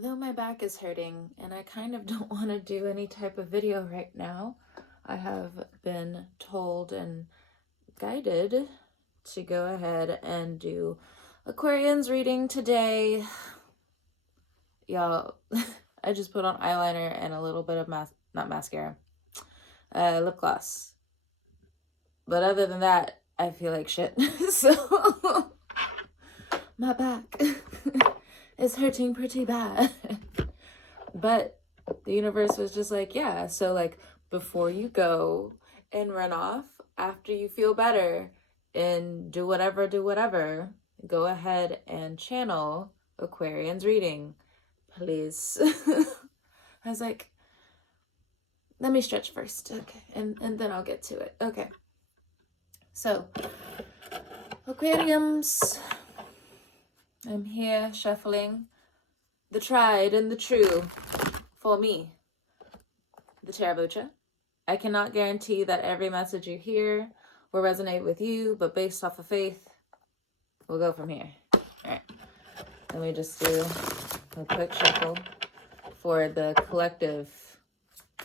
Though my back is hurting and I kind of don't want to do any type of video right now, I have been told and guided to go ahead and do Aquarians reading today. Y'all, I just put on eyeliner and a little bit of not mascara, lip gloss. But other than that, I feel like shit. So my back is hurting pretty bad. But the universe was just like, yeah, so like before you go and run off, after you feel better and do whatever, go ahead and channel Aquarians reading, please. I was like, let me stretch first. Okay. And then I'll get to it. Okay. So, Aquariums, I'm here shuffling the tried and the true for me, the Tarabucha. I cannot guarantee that every message you hear will resonate with you, but based off of faith, we'll go from here. All right. Let me just do a quick shuffle for the collective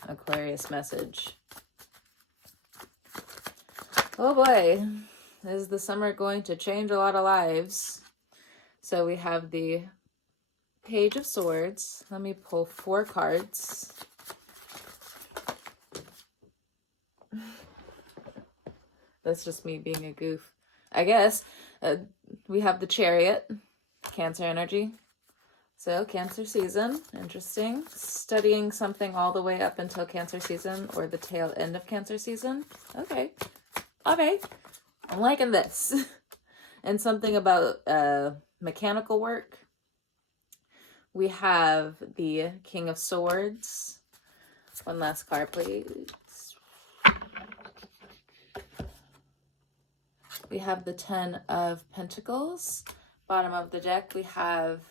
Aquarius message. Oh boy, is the summer going to change a lot of lives? So we have the Page of Swords. Let me pull 4 cards. That's just me being a goof, I guess. We have the Chariot, Cancer energy. So Cancer season, interesting. Studying something all the way up until Cancer season or the tail end of Cancer season. Okay. Okay. I'm liking this. And something about mechanical work. We have the King of Swords. One last card, please. We have the 10 of Pentacles. Bottom of the deck, we have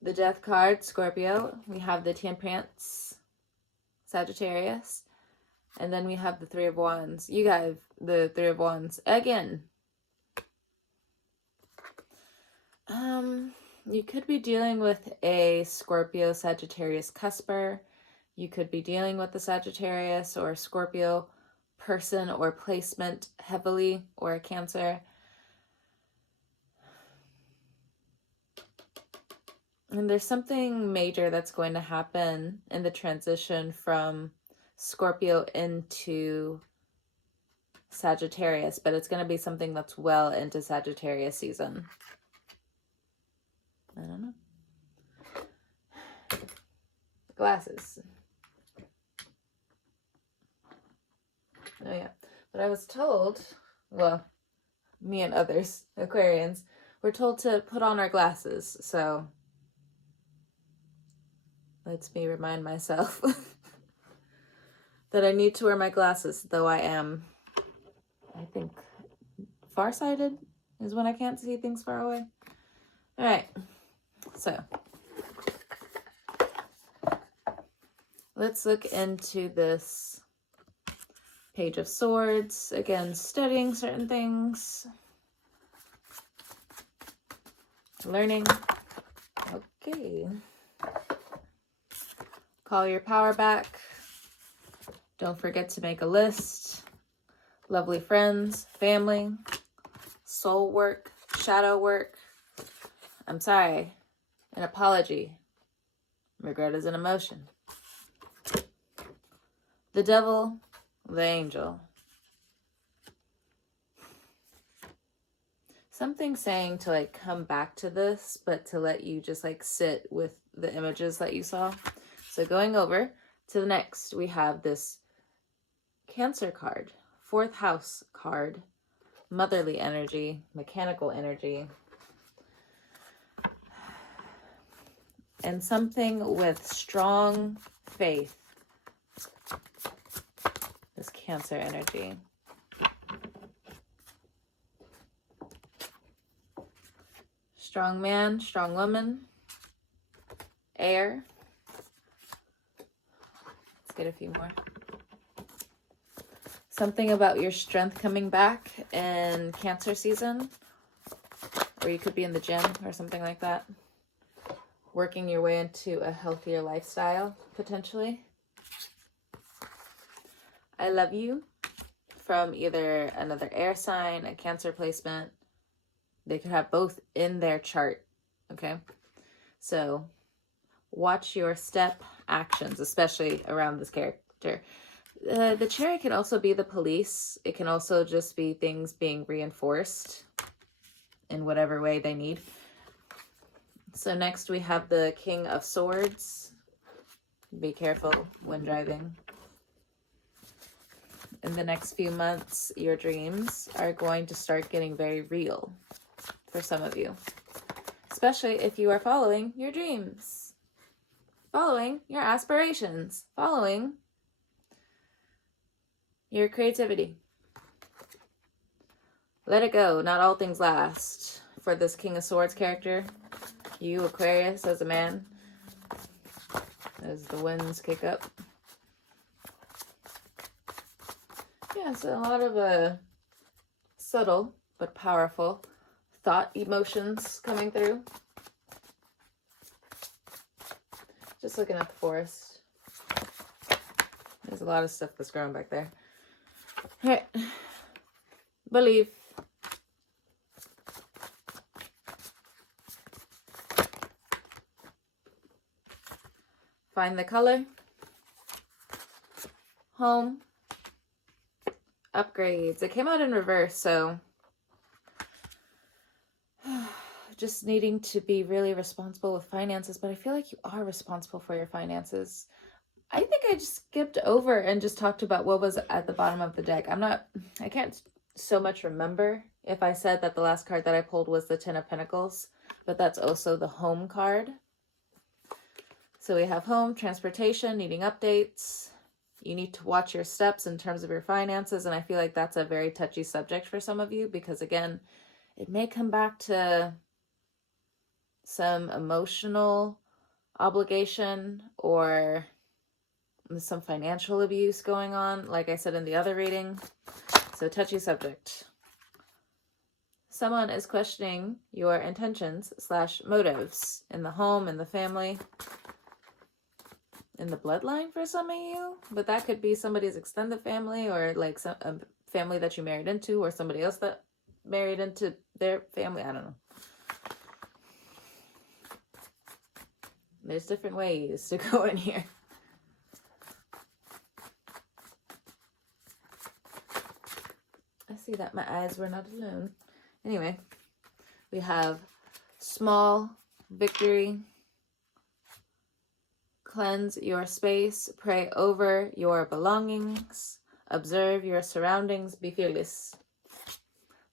the Death card, Scorpio. We have the Temperance, Sagittarius. And then we have the 3 of Wands. You have the 3 of Wands again. You could be dealing with a Scorpio Sagittarius cusper. You could be dealing with the Sagittarius or Scorpio person or placement heavily, or a Cancer. And there's something major that's going to happen in the transition from Scorpio into Sagittarius, but it's going to be something that's well into Sagittarius season. I don't know. Glasses. Oh yeah. But I was told, well, me and others, Aquarians, were told to put on our glasses. So lets me remind myself that I need to wear my glasses, though I am, I think, farsighted is when I can't see things far away. All right. So let's look into this Page of Swords. Again, studying certain things. Learning. Okay. Call your power back. Don't forget to make a list. Lovely friends, family, soul work, shadow work. I'm sorry. An apology. Regret is an emotion. The devil, the angel. Something saying to like come back to this, but to let you just like sit with the images that you saw. So going over to the next, we have this Cancer card, 4th house card, motherly energy, mechanical energy. And something with strong faith. This Cancer energy. Strong man, strong woman. Air. Let's get a few more. Something about your strength coming back in Cancer season. Or you could be in the gym or something like that. working your way into a healthier lifestyle, potentially. I love you from either another air sign, a Cancer placement. They could have both in their chart, okay? So watch your step actions, especially around this character. The Chariot can also be the police. It can also just be things being reinforced in whatever way they need. So next we have the King of Swords. Be careful when driving. In the next few months, your dreams are going to start getting very real for some of you. Especially if you are following your dreams. Following your aspirations. Following your creativity. Let it go. Not all things last. For this King of Swords character, you, Aquarius, as a man, as the winds kick up. Yeah, so a lot of subtle but powerful thought emotions coming through. Just looking at the forest. There's a lot of stuff that's growing back there. All right. Believe. Find the color. Home. Upgrades. It came out in reverse, so just needing to be really responsible with finances, but I feel like you are responsible for your finances. I think I just skipped over and just talked about what was at the bottom of the deck. I can't so much remember if I said that the last card that I pulled was the Ten of Pentacles, but that's also the home card. So we have home, transportation, needing updates. You need to watch your steps in terms of your finances, and I feel like that's a very touchy subject for some of you because, again, it may come back to some emotional obligation or some financial abuse going on, like I said in the other reading. So touchy subject. Someone is questioning your intentions / motives in the home, in the family, in the bloodline for some of you. But that could be somebody's extended family or like a family that you married into or somebody else that married into their family. I don't know. There's different ways to go in here. I see that my eyes were not alone. Anyway, we have small victory. Cleanse your space. Pray over your belongings. Observe your surroundings. Be fearless.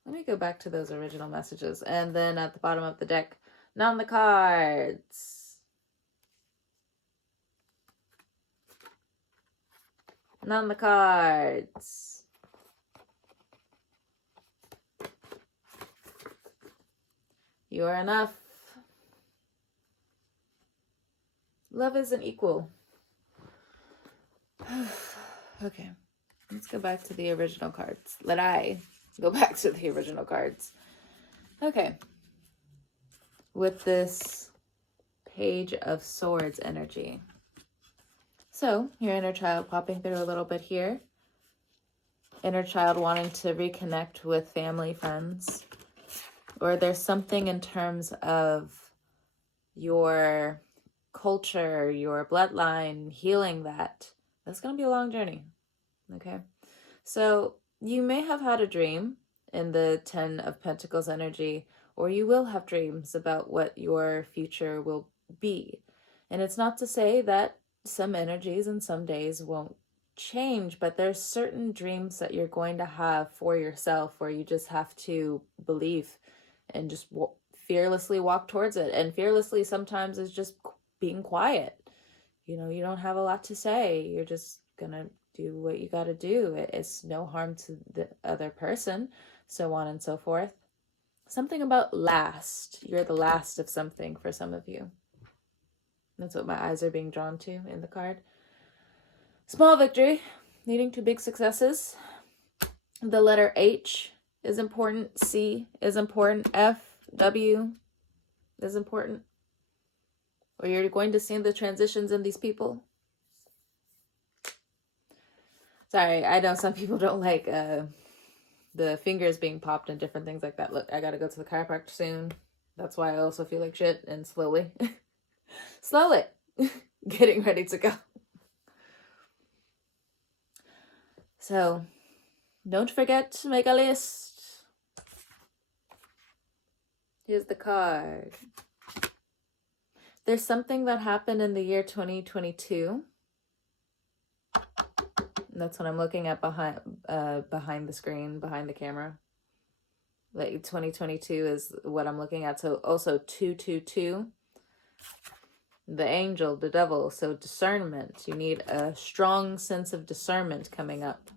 Let me go back to those original messages. And then at the bottom of the deck, none the cards. None the cards. You are enough. Love isn't equal. Okay, let's go back to the original cards. Let I go back to the original cards. Okay. With this Page of Swords energy. So, your inner child popping through a little bit here. Inner child wanting to reconnect with family, friends. Or there's something in terms of your culture, your bloodline, healing that. That's going to be a long journey. Okay? So you may have had a dream in the Ten of Pentacles energy, or you will have dreams about what your future will be. And it's not to say that some energies and some days won't change, but there's certain dreams that you're going to have for yourself where you just have to believe and just fearlessly walk towards it. And fearlessly sometimes is just being quiet. You know, you don't have a lot to say. You're just gonna do what you gotta do. It's no harm to the other person, so on and so forth. Something about last. You're the last of something for some of you. That's what my eyes are being drawn to in the card. Small victory, leading to big successes. The letter H is important. C is important. F, W is important. or you're going to see the transitions in these people. Sorry, I know some people don't like the fingers being popped and different things like that. Look, I gotta go to the chiropractor soon. That's why I also feel like shit, and slowly getting ready to go. So don't forget to make a list. Here's the card. There's something that happened in the year 2022. That's what I'm looking at behind the screen, behind the camera. Like 2022 is what I'm looking at. So also 222, the angel, the devil. So discernment. You need a strong sense of discernment coming up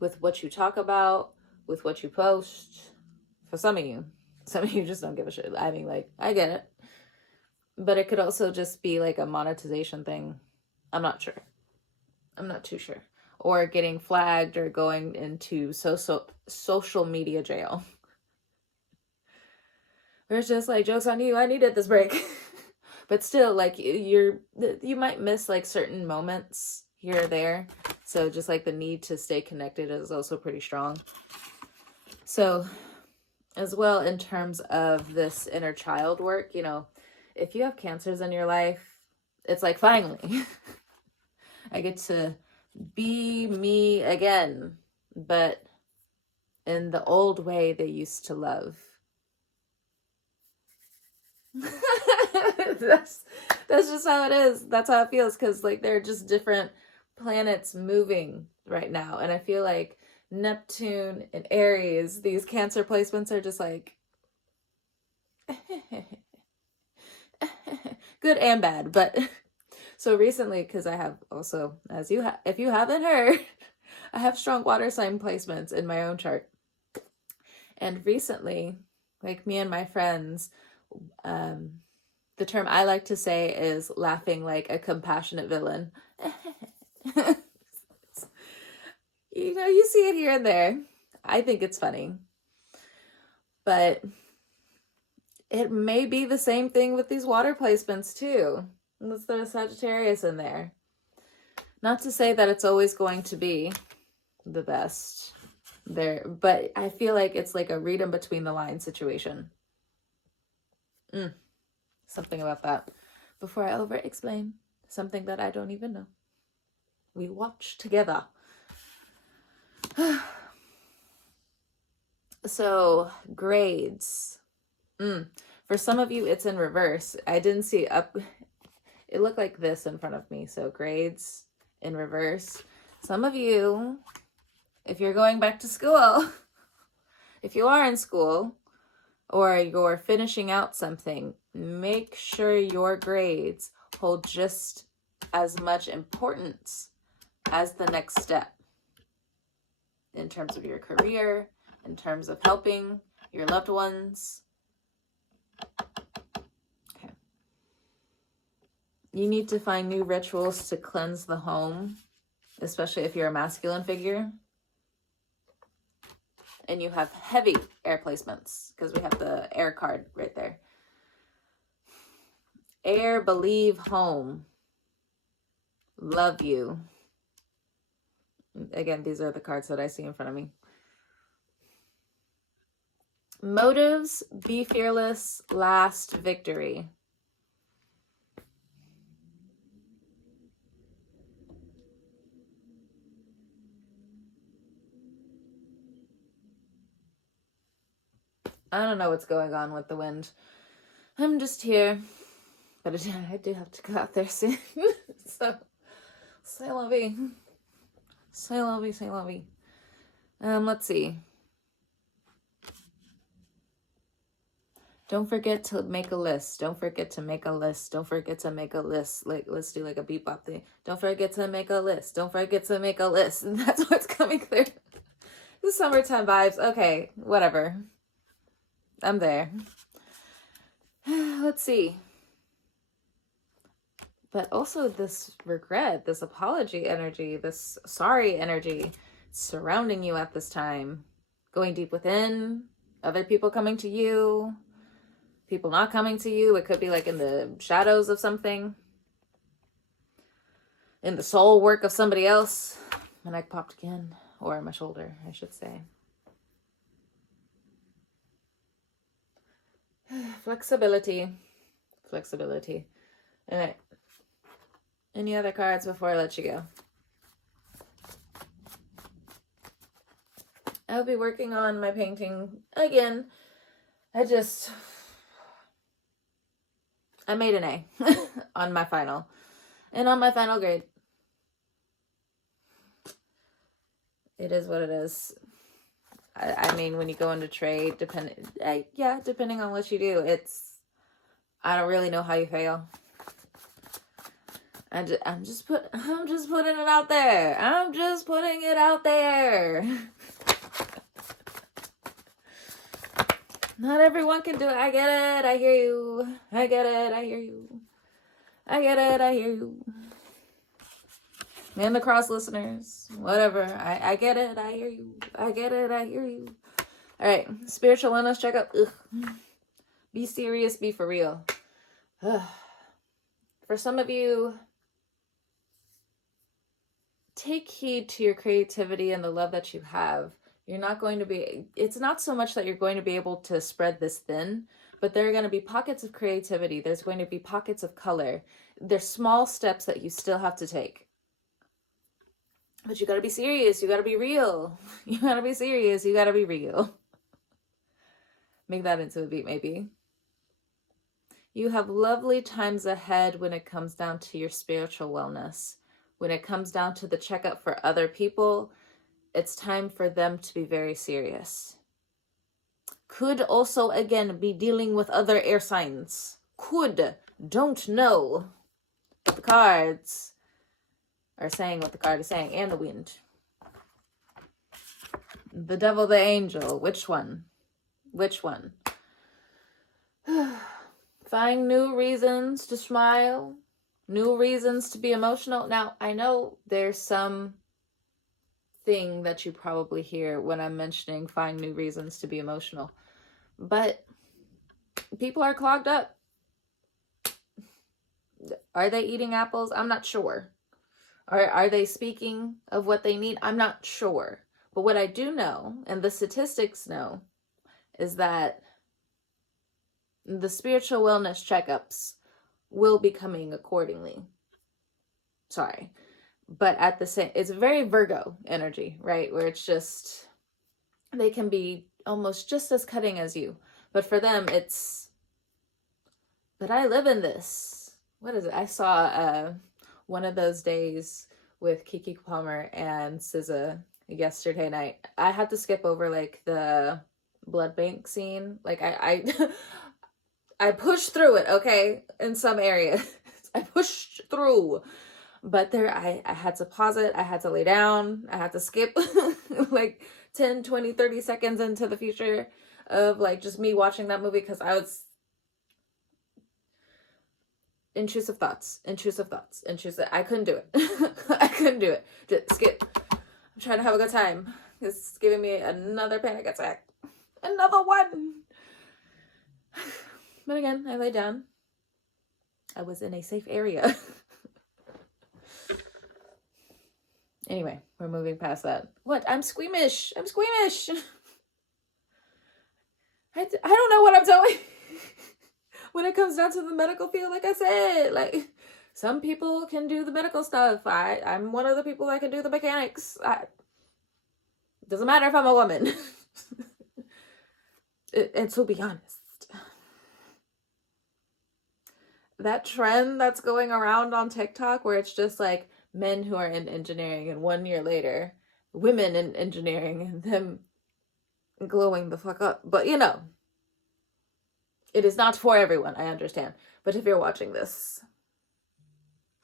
with what you talk about, with what you post. For some of you just don't give a shit. I mean, like, I get it. But it could also just be like a monetization thing. I'm not sure. I'm not too sure. Or getting flagged or going into social media jail. Where it's just like, joke's on you, I needed this break. But still, like, you might miss like certain moments here or there. So just like the need to stay connected is also pretty strong. So as well, in terms of this inner child work, you know, if you have cancers in your life, it's like, finally, I get to be me again, but in the old way they used to love. that's just how it is. That's how it feels, because like they're just different planets moving right now, and I feel like Neptune and Aries, these Cancer placements are just like good and bad. But so recently, because I have also, as if you haven't heard, I have strong water sign placements in my own chart. And recently, like me and my friends, the term I like to say is laughing like a compassionate villain. You know, you see it here and there. I think it's funny. But it may be the same thing with these water placements too. Let's throw a Sagittarius in there. Not to say that it's always going to be the best there, but I feel like it's like a read in between the lines situation. Something about that. Before I over explain something that I don't even know. We watch together. So grades. For some of you, it's in reverse. I didn't see up. It looked like this in front of me. So grades in reverse. Some of you, if you're going back to school, if you are in school or you're finishing out something, make sure your grades hold just as much importance as the next step in terms of your career, in terms of helping your loved ones. Okay. You need to find new rituals to cleanse the home, especially if you're a masculine figure. And you have heavy air placements, because we have the air card right there. Air, believe, home, love you. Again, these are the cards that I see in front of me. Motives, be fearless, last victory. I don't know what's going on with the wind. I'm just here. But I do have to go out there soon. So, c'est la vie. C'est la vie, c'est la vie. Let's see. Don't forget to make a list. Don't forget to make a list. Don't forget to make a list. Like, let's do like a bebop thing. Don't forget to make a list. Don't forget to make a list. And that's what's coming through. The summertime vibes. Okay, whatever. I'm there. Let's see. But also this regret, this apology energy, this sorry energy surrounding you at this time. Going deep within, other people coming to you. people not coming to you. It could be like in the shadows of something, in the soul work of somebody else. My neck popped again, or my shoulder, I should say. Flexibility. Flexibility. All right. Any other cards before I let you go? I'll be working on my painting again. I made an A on my final. And on my final grade. It is what it is. I mean, when you go into trade, depending on what you do, I don't really know how you fail. I'm just putting it out there. I'm just putting it out there. Not everyone can do it. I get it. I hear you. I get it. I hear you. I get it. I hear you. And the cross listeners, whatever. I get it. I hear you. I get it. I hear you. All right. Spiritual wellness checkup. Ugh. Be serious. Be for real. Ugh. For some of you, take heed to your creativity and the love that you have. You're not going to be, it's not so much that you're going to be able to spread this thin, but there are going to be pockets of creativity. There's going to be pockets of color. There's small steps that you still have to take. But you got to be serious. You got to be real. You got to be serious. You got to be real. Make that into a beat, maybe. You have lovely times ahead when it comes down to your spiritual wellness. When it comes down to the checkup for other people, it's time for them to be very serious. Could also, again, be dealing with other air signs. Could. Don't know. But the cards are saying what the card is saying. And the wind. The devil, the angel. Which one? Which one? Find new reasons to smile. New reasons to be emotional. Now, I know there's some thing that you probably hear when I'm mentioning find new reasons to be emotional. But people are clogged up. Are they eating apples? I'm not sure. Are they speaking of what they need? I'm not sure. But what I do know, and the statistics know, is that the spiritual wellness checkups will be coming accordingly. Sorry. But at the same, it's very Virgo energy, right? Where it's just, they can be almost just as cutting as you. But for them, it's, but I live in this. What is it? I saw one of those days with Kiki Palmer and SZA yesterday night. I had to skip over like the blood bank scene. Like I pushed through it, okay? In some areas. I pushed through. But there, I had to pause it. I had to lay down. I had to skip like 10, 20, 30 seconds into the future of like just me watching that movie because I was intrusive thoughts. I couldn't do it. I couldn't do it. Just skip. I'm trying to have a good time. It's giving me another panic attack. Another one. But again, I lay down. I was in a safe area. Anyway, we're moving past that. What? I'm squeamish. I don't know what I'm doing. When it comes down to the medical field, like I said, like some people can do the medical stuff. I'm one of the people that can do the mechanics. Doesn't matter if I'm a woman. And to be honest, that trend that's going around on TikTok where it's just like men who are in engineering and 1 year later, women in engineering and them glowing the fuck up. But you know, it is not for everyone, I understand. But if you're watching this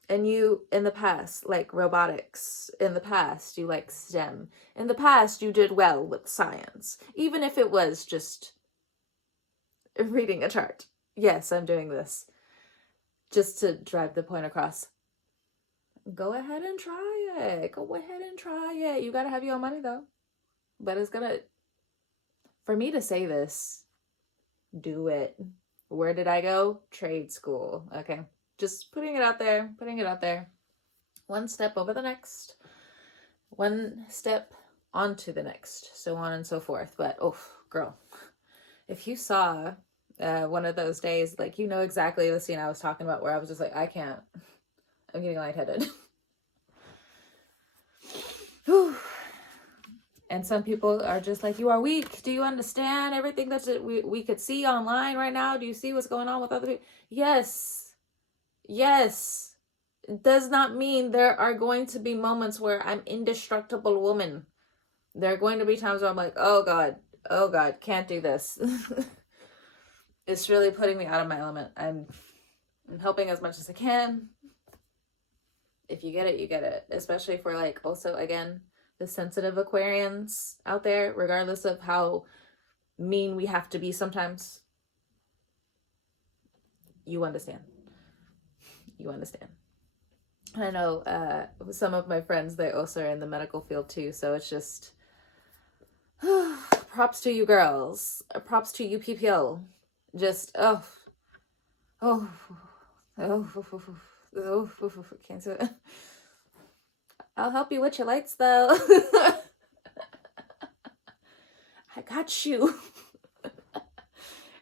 and you, in the past, like robotics, in the past, you like STEM, in the past, you did well with science, even if it was just reading a chart. Yes, I'm doing this just to drive the point across. Go ahead and try it. Go ahead and try it. You gotta have your own money though. But it's gonna, for me to say this, do it. Where did I go? Trade school. Okay. Just putting it out there, putting it out there. One step over the next. One step onto the next. So on and so forth. But, oh, girl. If you saw one of those days, like, you know exactly the scene I was talking about where I was just like, I can't. I'm getting lightheaded. And some people are just like, you are weak. Do you understand everything that we could see online right now? Do you see what's going on with other people? Yes. Yes. It does not mean there are going to be moments where I'm indestructible woman. There are going to be times where I'm like, oh God, can't do this. It's really putting me out of my element. I'm helping as much as I can. If you get it, you get it. Especially for, like, also, again, the sensitive Aquarians out there, regardless of how mean we have to be sometimes. You understand. You understand. I know some of my friends, they also are in the medical field too, so it's just props to you girls. Props to you PPO. Just, can't do it. I'll help you with your lights though. I got you.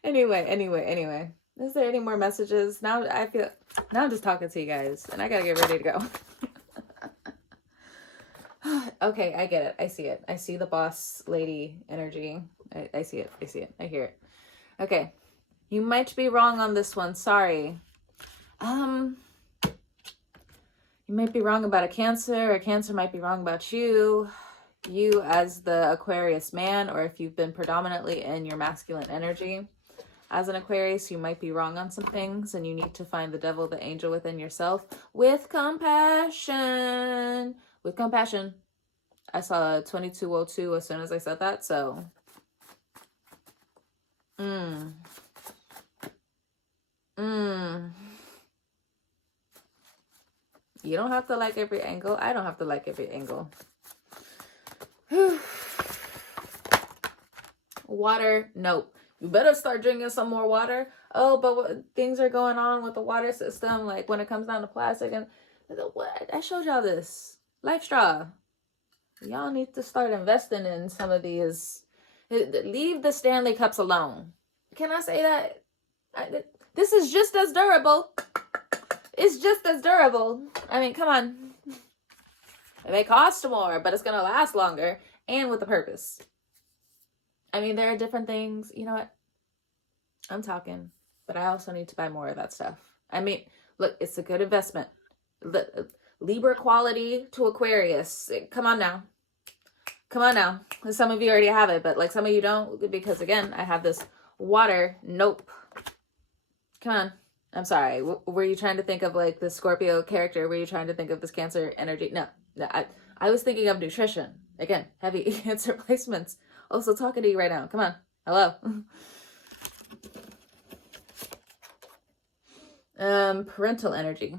Anyway. Is there any more messages? Now I'm just talking to you guys and I gotta get ready to go. Okay, I get it. I see it. I see the boss lady energy. I see it. I hear it. Okay. You might be wrong on this one. Sorry. You might be wrong about a Cancer. A Cancer might be wrong about you. You as the Aquarius man, or if you've been predominantly in your masculine energy as an Aquarius, you might be wrong on some things and you need to find the devil, the angel within yourself with compassion. With compassion. I saw 2202 as soon as I said that, so. You don't have to like every angle. I don't have to like every angle. Water, nope. You better start drinking some more water. Oh, but what things are going on with the water system, like when it comes down to plastic and what? I showed y'all this. Life Straw. Y'all need to start investing in some of these. Leave the Stanley Cups alone. Can I say that? This is just as durable. It's just as durable. I mean, come on. It may cost more, but it's going to last longer and with a purpose. I mean, there are different things. You know what? I'm talking, but I also need to buy more of that stuff. I mean, look, it's a good investment. Libra quality to Aquarius. Come on now. Come on now. Some of you already have it, but like some of you don't, because again, I have this water. Nope. Come on. I'm sorry. Were you trying to think of like the Scorpio character? Were you trying to think of this Cancer energy? No. I was thinking of nutrition. Again, heavy Cancer placements. Also talking to you right now. Come on. Hello. Parental energy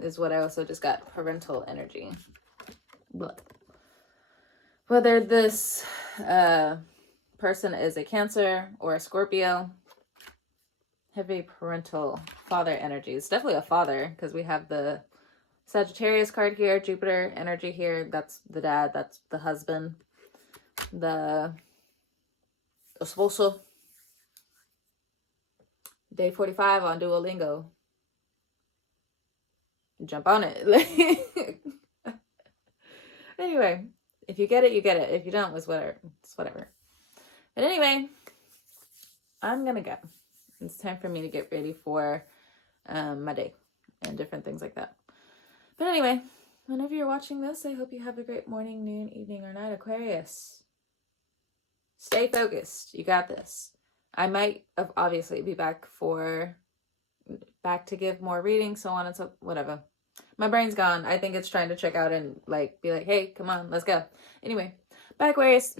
is what I also just got. Parental energy. Whether this person is a Cancer or a Scorpio, heavy parental father energy. It's definitely a father because we have the Sagittarius card here, Jupiter energy here. That's the dad. That's the husband. The esposo. Day 45 on Duolingo. Jump on it. Anyway, if you get it, you get it. If you don't, it's whatever. It's whatever. But anyway, I'm gonna go. It's time for me to get ready for my day and different things like that. But anyway, whenever you're watching this, I hope you have a great morning, noon, evening, or night, Aquarius. Stay focused. You got this. I might obviously be back to give more readings, so on and so whatever. My brain's gone. I think it's trying to check out and like be like, hey, come on, let's go. Anyway, bye Aquarius.